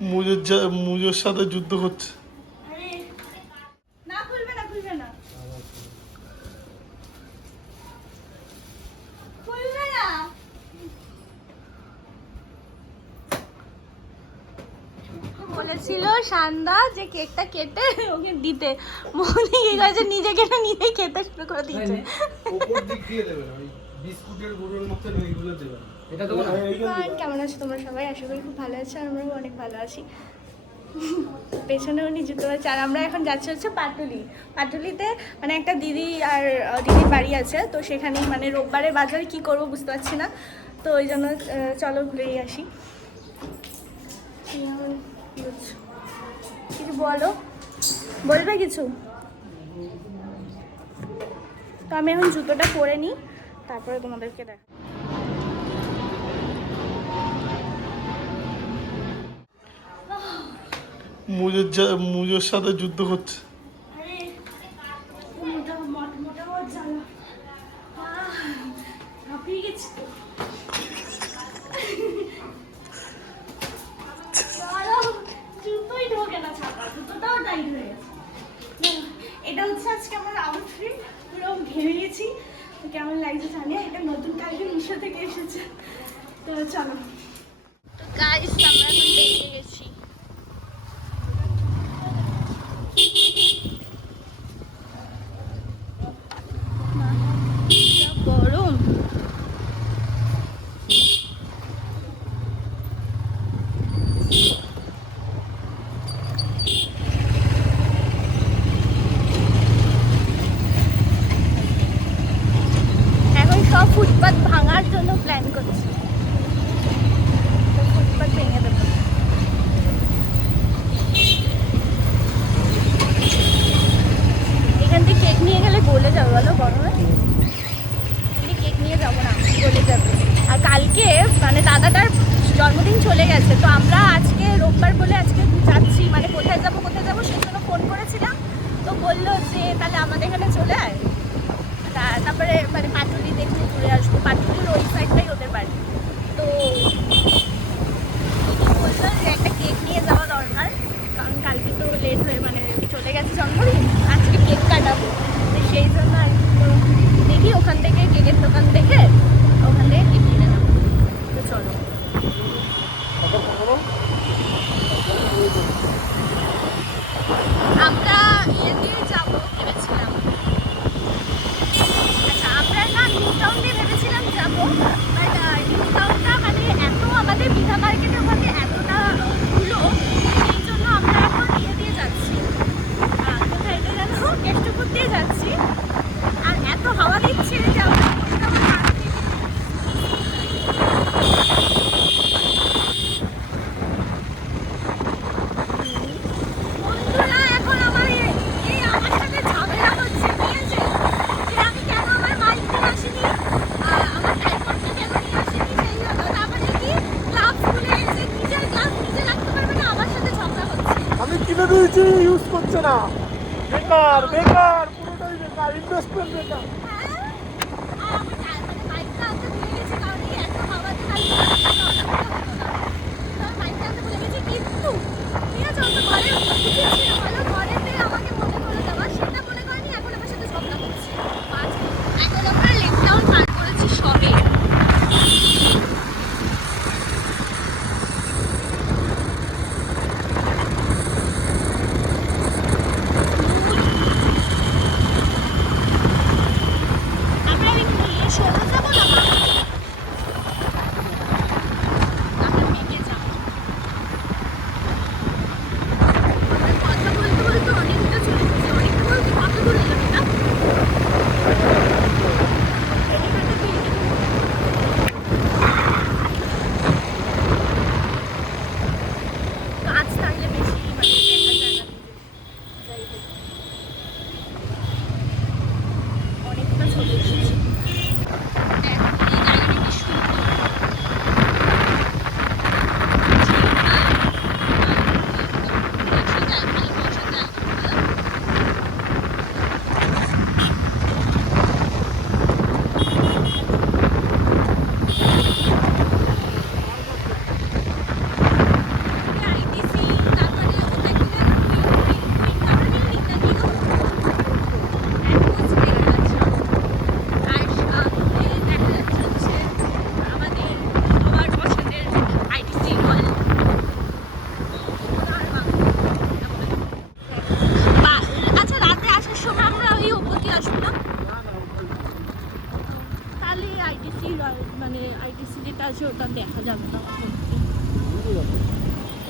মুজোর সাথে যুদ্ধ করছে। না খুলবে না, খুলবে না, খুলবে না। বলেছিল সান্দা যে কেকটা কেটে ওকে দিতে, মনে কি করেছে নিজে কেটে নিজেই খেতে শুরু করে দিয়েছে। উপর দিক দিয়ে দেবেন, ওই বিস্কুটের গুঁড়োর মতন ওইগুলো দেবেন। এটা তো কেমন আছো তোমরা সবাই? আশা করি খুব ভালো আছো, আমরাও অনেক ভালো আছি। পেছনে উনি জুতো আছে, আর আমরা এখন যাচ্ছি হচ্ছে পাটুলিতে, মানে একটা দিদি আর দিদির বাড়ি আছে, তো সেখানেই মানে রোববারের বাজারে কি করব বুঝতে পারছি না, তো ওই জন্য চলো ঘুরেই আসি। কিছু বলবে কিছু? তো আমি এখন জুতোটা পরে নিই, তারপরে তোমাদেরকে দেখ। মুজোর সাথে যুদ্ধ করছে। এটা হচ্ছে আজকে আমার আউটফিট, পুরো ঘেমে গেছি, তো কেমন লাগছে জানি। এটা নতুন কালকে মিশো থেকে এসেছে, তো চলো। তো গাইস আমরা এখন বেরিয়ে গেছি। গরম এখন সব ফুটপাত ভাঙার জন্য প্ল্যান করছি, ফুটপাত ভেঙে দেবো। এখান থেকে কেক নিয়ে গেলে গলে যাবে, বলো গরমে কেক নিয়ে যাবো না, গলে যাবে। আর কালকে মানে দাদাটার জন্মদিন চলে গেছে, তো আমরা আজকে রোববার বলে আজকে যাচ্ছি, মানে কোথায় যাবো সেই জন্য ফোন করেছিলাম, তো বললো যে তাহলে আমাদের এখানে চলে আয়, তারপরে মানে পাটুলি দেখে ঘুরে আসবো। পাটুলির ওই সাইডটাই ওদের বাড়ি, তো বললো যে একটা কেক নিয়ে যাওয়া দরকার, কারণ কালকে তো লেট হয়ে মানে চলে গেছে জন্মদিন, আজকে কেক কাটাবো, তো সেই জন্য আর দেখি ওখান থেকে কেকের দোকান দেখে ওখান থেকে কেক কিনে নেবো। তো চলো আমরা দিয়ে যাবো ভেবেছিলাম। আচ্ছা আমরা না নিউ টাউন দিয়ে ভেবেছিলাম যাবো, বাট নিউ টাউনটা মানে এত আমাদের বিঘা মার্কেটের মধ্যে এতটা ধুলো, সেই জন্য আমরা এখন দিয়ে যাচ্ছি, কোথায় এটা জানো, কেষ্টপুর দিয়ে যাচ্ছি। আর এত হাওয়া দিচ্ছে যে আমরা ইউজ করছে না, বেকার বেকার, পুরোটাই বেকার, ইনভেস্টমেন্ট বেকার।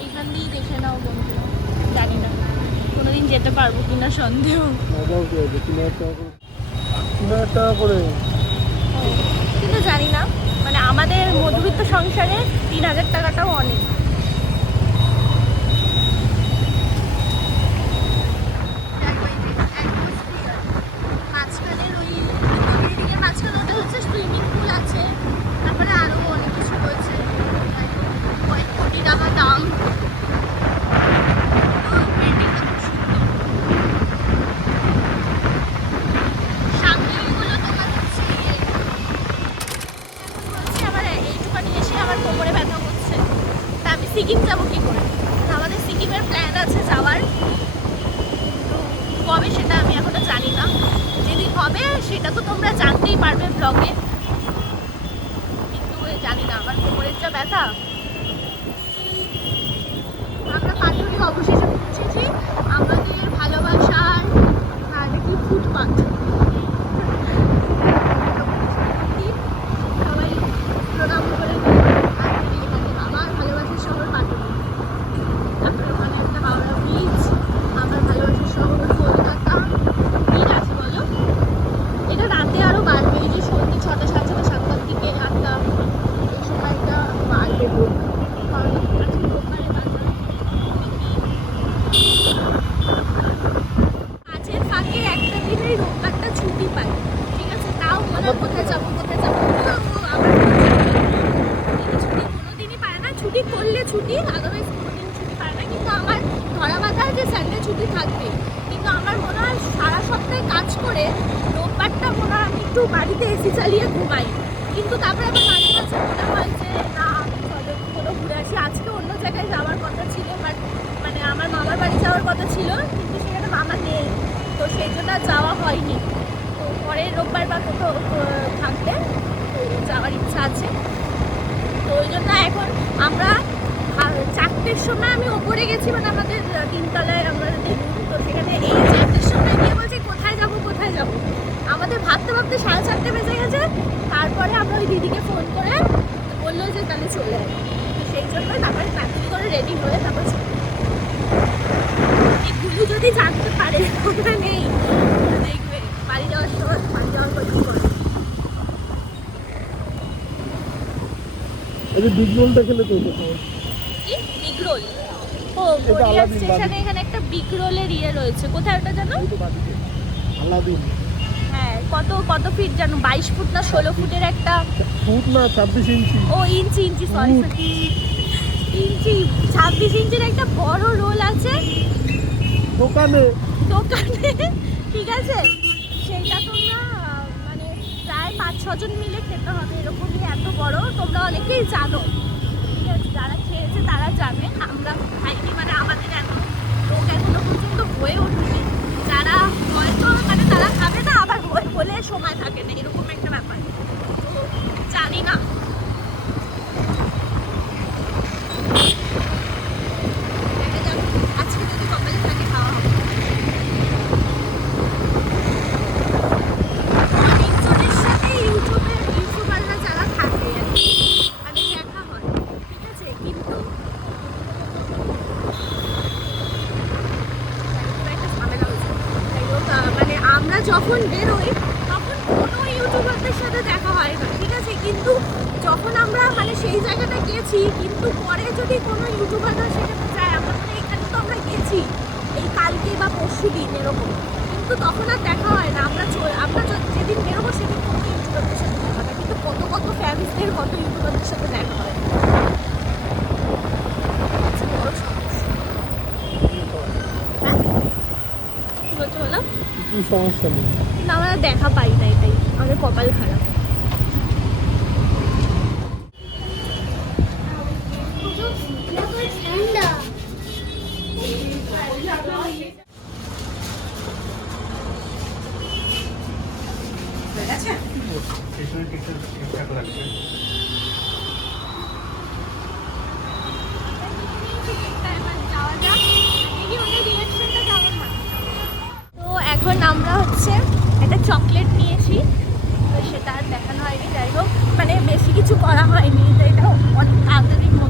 এইখান দিয়েই দেখে নাও বন্ধুরা, জানি না কোনোদিন যেতে পারবো কিনা সন্দেহ। মজাও পেয়েছে 3,000 টাকা করে। কিন্তু জানি না, মানে আমাদের মধ্যবিত্ত সংসারে 3,000 টাকাটাও অনেক। মাঝখানের ওই বিল্ডিংয়ের মাঝখানে ওটা হচ্ছে সুইমিং পুল আছে, তারপরে আরও অনেক কিছু রয়েছে, কয়েক কোটি টাকা দাম। বিল্ডিংটা খুব সুন্দর। সামনে ওইগুলো তোমার হচ্ছে বলছি আমার এইটুখানি এসে আমার কোমরে ব্যথা করছে, তা আমি সিকিম যাবো কি করে? আমাদের সিকিমের প্ল্যান আছে যাওয়ার, কবে সেটা আমি এখনো জানি না। যেদিন হবে সেটা তো তোমরা জানতেই পারবে ব্লগে, কিন্তু জানি না, আমার কোমরের যা ব্যথা। আমরা পাটুলি অবশেষে পৌঁছেছি, আমাদের ভালোবাসার কি ফুটপাথ। সবাই প্রণাম করে আমার ভালোবাসার শহর পাটুলি। তারপরে ওখানে একটা হাওড়া ব্রিজ, আমার ভালোবাসার শহর কলকাতা। ঠিক আছে বলো, এটা রাতে আরো বাড়বে, এই যে সন্ধ্যে 6টা 7:30 7টার দিকে 8টা এই সময়টা বাড়বে, কারণ আজকে রোববারে বাজার। কাজের ফাঁকে একটা দিনই রোববারটা ছুটি পাই, ঠিক আছে, তাও মনে কোথায় যাবো কোথায় যাবো, আমার ছুটি কোনোদিনই পায় না। ছুটি করলে ছুটি, আদারওয়াইজ কোনোদিন ছুটি পায় না। কিন্তু আমার ধরা বাঁধা যে সানডে ছুটি থাকবে, কিন্তু আমার মনে হয় সারা সপ্তাহে কাজ করে রোববারটা মনে হয় আমি একটু বাড়িতে এসি চালিয়ে ঘুমাই, কিন্তু তারপরে আবার মাঝে মাঝে মনে হয় যে না চলো কোনো ঘুরে আসি। আজকে অন্য জায়গায় যাওয়ার কথা ছিল, বাট মানে আমার মামার বাড়ি যাওয়ার কথা ছিল, কিন্তু সেখানে মামা নেই, তো সেই জন্য আর যাওয়া হয়নি। তো পরের রোববার বা কোথাও থাকলে যাওয়ার ইচ্ছা আছে। তো ওই জন্য এখন আমরা 4টের সময় আমি ওপরে গেছি, মানে আমাদের 3তলায় আমাদের রুম, তো সেখানে এই 4টের সময় গিয়ে বলছি কোথায় যাবো কোথায় যাবো, আমাদের ভাবতে ভাবতে 4:30 বেজে গেছে। তারপরে আমরা ওই দিদিকে ফোন করে বললো যে তাহলে চলে যাবে, তো সেই জন্য তারপরে তাড়াতাড়ি করে রেডি হয়ে তারপর এগুলো যদি জানতে পারে ওটা নেই, দেখবে বাড়ি যাওয়ার সময় বাড়ি যাওয়ার কথা করে। এই যে বিগ রোলটা খেলে তো কোথাও কি বিগ রোল? ও গড়িয়া স্টেশনে এখানে একটা বিগ রোলের ইয়ে রয়েছে, কোথায় ওটা জানো? আলাদিন। হ্যাঁ, কত ফিট জানো? 22 ফুট না 16 ফুটের একটা, ফুট না 26 ইঞ্চি। ও ইঞ্চি সরি ইঞ্চি, 26 ইঞ্চির একটা বড় রোল আছে দোকানে। ঠিক আছে, সেইটা তোমরা মানে প্রায় 5-6 জন মিলে খেতে হবে, এরকমই এত বড়, তোমরা অনেকেই জানো, ঠিক আছে, যারা খেয়েছে তারা জানে, আমরা খাইনি, মানে আমাদের এত লোক এখনো পর্যন্ত হয়ে ওঠেনি, যারা হয়তো মানে তারা খাবে না, আবার বলে সময় থাকে না, এরকম একটা ব্যাপার, তো জানি না। দেখা যাক, আজকে যদি কপালে থাকে খাওয়া হবে। অনেকজনের সাথে ইউটিউবাররা যারা থাকে আর কি, তাদের দেখা হয়, ঠিক আছে, কিন্তু একটা ঝামেলা হয়েছে। যাই হোক, মানে আমরা যখন বেরোই তখন কোনো ইউটিউবারদের সাথে দেখা হয় না, ঠিক আছে, কিন্তু যখন আমরা মানে সেই জায়গাটা গেছি, কিন্তু পরে যদি কোনো ইউটিউবাররা সেখানে যায়, আমরা মানে এখানে তো আমরা গেছি এই কালকে বা পরশু দিন এরকম, কিন্তু তখন আর দেখা হয় না। আমরা যেদিন বেরোবো সেদিন কোনো ইউটিউবারদের সাথে দেখা হয়, কিন্তু কত ফ্যান্সদের কত ইউটিউবারদের সাথে দেখা হয়। আচ্ছা, বড় সমস্যা। হ্যাঁ কি বলছো বলো? কিছু সমস্যা নেই। না, আমরা দেখা পাই না, এটাই আমাদের কপাল খারাপ। স্টেশনের টিকিট ঠিকঠাক লাগছে। তো এখন আমরা হচ্ছে একটা চকলেট নিয়েছি, তো সেটা আর দেখানো হয়নি, যাই হোক মানে বেশি কিছু করা হয়নি, তো এটা অনেক তাড়াতাড়ির মধ্যে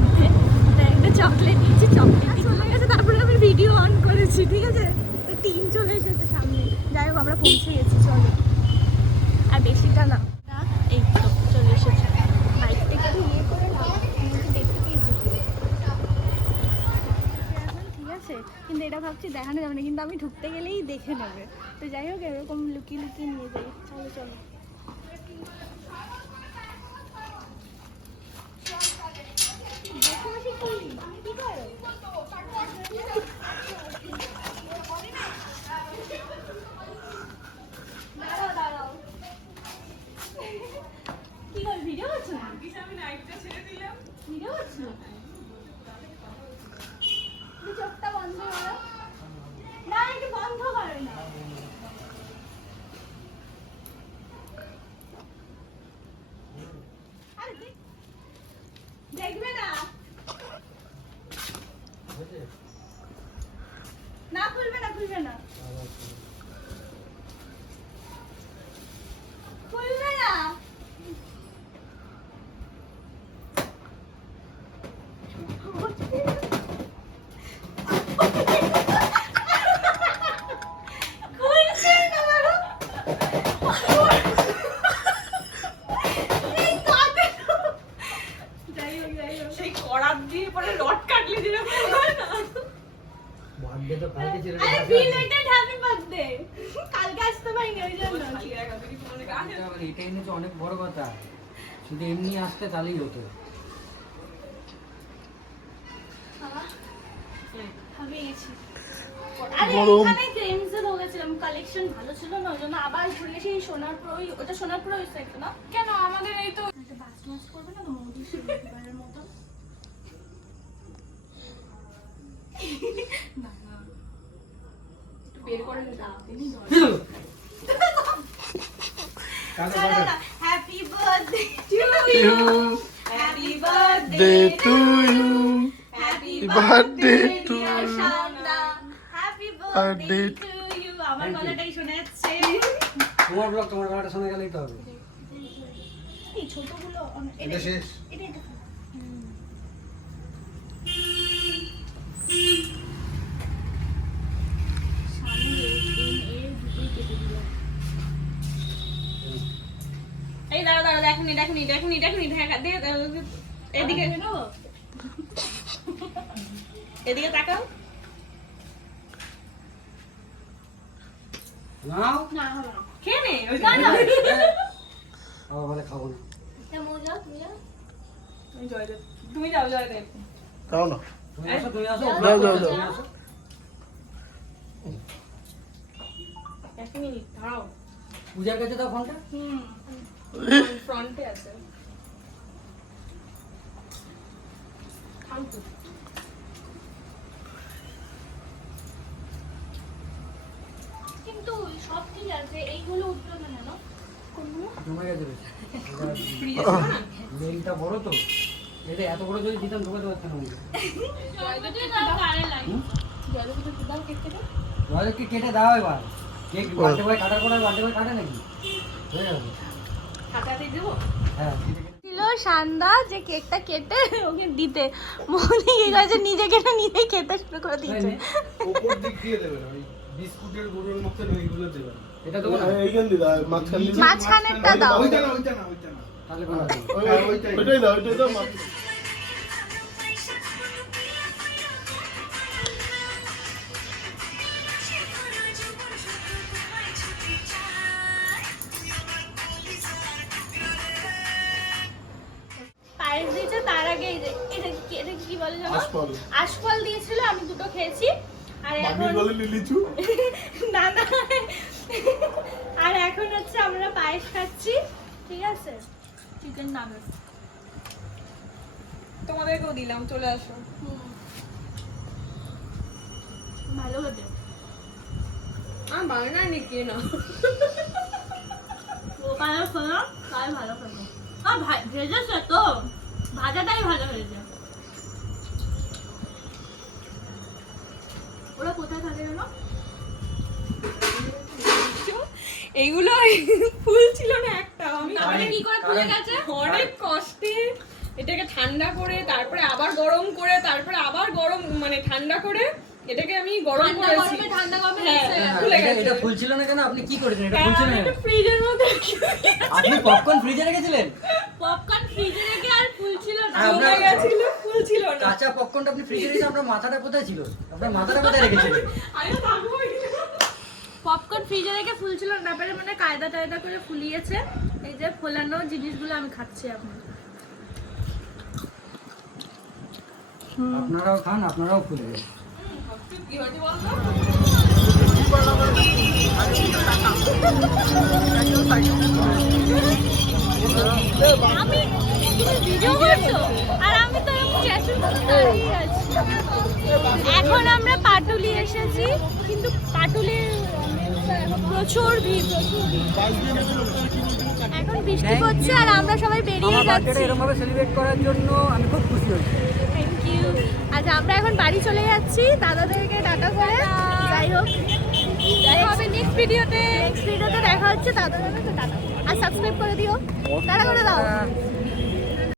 কিন্তু এটা ভাবছি দেখানো যাবে না, কিন্তু আমি ঢুকতে গেলেই দেখে নেবে। তো যাই হোক এরকম লুকিয়ে লুকিয়ে নিয়ে যাই। চলো চলো। বসে বসে কি করো? দাঁড়াও দাঁড়াও, কি করো? ভিডিও করছো না? ভিডিও করছো? চোখটা বন্ধ করো না, একটু বন্ধ করো না। আরে দেখবে না, না খুলবে না, খুলবে না, খুলবে না। খুলছে না বাবা। এই কাঁদে। যাই হোক যাই হোক, সেই করাত দিয়ে পরে রড কাটলে যেরকম হয় না। বার্থডে তো কালকে ছিল আরে বিলেটেড হ্যাপি বার্থডে। কালকে আসতে পারিনি ওই জন্য। এটা এনেছে অনেক বড় কথা, শুধু এমনি আসতে তাহলেই হতো। আমি গেছি। আরে গরম। এখানে ক্রেমসে ঢোকেছিলাম, কালেকশন ভালো ছিল না, ওই জন্য আবার ঘুরে এসে এই সোনারপুর, ওটা সোনারপুর ওই সাইড না? কেন আমাদের এই তো একটা বাস মাস করবে না তো মোদি শিবারের মতো? না না, একটু বের করে নিতে happy birthday to you, happy birthday Day to you. Happy birthday to happy birthday birthday to you. আমার গলাটাই শোনা যাচ্ছে। তোমার ব্লগ তোমার গলাটা শোনা গেলেই তো হবে। এই ছোটগুলো এটা শেষ। এটা এটা এই দাঁড়া দাঁড়া, দেখুনি দেখুনি দেখুনি দেখুনি এদিকে এদিকে তাকাও। নাও না হবে না। খেয়ে নে ওই না, না। আবার বলে খাবো না। এটা মজা, তুমি যাও। তুমি জয়দেব, তুমি যাও জয়দেব। তাও না। তুমি আসো, তুমি আসো, যাও, যাও, যাও। তুমি আসো। এক মিনিট দাঁড়াও। পূজার কাছে দাও ফোনটা। ফ্রন্টে আছে। খাও তো। কিন্তু সব ঠিক আছে, এইগুলো উঠলো না কেন? কোনগুলো? জমে গেছে বেশ। ফ্রিজে ছিল না? মেলটা বড় তো, এটা এত বড় যদি দিতাম ঢোকাতে পারতাম না। জয়দেবকে দাও, কারে লাগে? জয়দেবকে দাও, কেক কেটে। রয়দেরকে কেটে দাও এবার। কেক বার্থডে বয় কাটার পর বার্থডে বয় কাটে নাকি? হয়ে যাবে। হাতাতে দেবো? হ্যাঁ কেটে কেটে। ছিল সান্দা যে কেকটা কেটে ওকে দিতে, মনে কি গেছে নিজে কেটে নিজেই খেতে শুরু করে দিয়েছে। উপর দিক দিয়ে দেবেন, ওই বিস্কুটের গুঁড়োর মতন ওইগুলো দেবেন। এটা দেবো না? এইখান দিয়ে দাও, মাঝখান দিয়ে দাও। মাঝখানেরটা দাও। ওইটা না, ওইটা না, ওইটা না। তাহলে কোনো হবে না। ওই- ওইটাই দাও, ওইটাই দাও। পায়েস দিয়েছে তার আগে এই যে এটা কি বলে জানো? আশফল। আশফল দিয়েছিল, আমি দুটো খেয়েছি। আর এখন মামি বলে লিলিচু। না না, আর এখন হচ্ছে আমরা পায়েস খাচ্ছি, ঠিক আছে? Chicken nuggets. তোমাদেরকেও দিলাম, চলে আসো। ভালো হতে আমার বানানা নাকি না? ও কালো খোলো, তাই ভালো খেলো। আর ভেজেছে তো, ভাজাটাই ভালো হয়েছে। ওরা কোথায় থাকে জানো? এইগুলো ফুল ছিল না একটা, আমি তাহলে কি করে ফুলে গেছে? অনেক কষ্টে এটাকে ঠান্ডা করে, তারপরে আবার গরম করে, তারপরে আবার গরম মানে ঠান্ডা করে এটাকে আমি গরম ঠান্ডা করেছি। গরমে ঠান্ডা গরমে হ্যাঁ, মিশে গেছে। ফুলে এটা- গেছে। এটা ফুল ছিল না কেন? আপনি কি করেছেন? এটা হ্যাঁ, ফুল ছিল আমি না? একটু ফ্রিজের মধ্যে আপনি পপকর্ন ফ্রিজে রেখেছিলেন? পপকর্ন ফ্রিজে রেখে আর ফুল ছিল জমে গেছিল, ফুল ছিল না। কাঁচা পপকর্নটা আপনি ফ্রিজে রেখেছেন, আপনার মাথাটা কোথায় ছিল? আপনার মাথাটা কোথায় রেখেছিলেন? আমিও থাকবো এখানে। পপকর্ন ফ্রিজে রেখে ফুলছিল, তারপরে মানে কায়দা টায়দা করে ফুলিয়েছে। এই যে ফোলানো জিনিসগুলো আমি খাচ্ছি এখন। আপনারাও খান, আপনারাও ফুলে যাবেন। কি হয়েছে বলতো? আমি তুমি ভিডিও করছো আর আমি তো স্ট্যাচুর মতো দাঁড়িয়ে আছি। এখন আমরা পাটুলি এসেছি, কিন্তু পাটুলির প্রচুর ভিড়, প্রচুর ভিড়। এখন বৃষ্টি পড়ছে আর আমরা সবাই বেরিয়ে আমার বার্থডেটা যাচ্ছি। এরকম ভাবে সেলিব্রেট করার জন্য আমি খুব খুশি হয়েছি। Thank you. আচ্ছা আমরা এখন বাড়ি চলে যাচ্ছি দাদাদেরকে টাটা করে। যাই হোক, দেখা হবে নেক্সট ভিডিওতে। নেক্সট ভিডিওতে দেখা হচ্ছে দাদাদের, টাটা। আর সাবস্ক্রাইব করে দিও, টাটা করে দাও।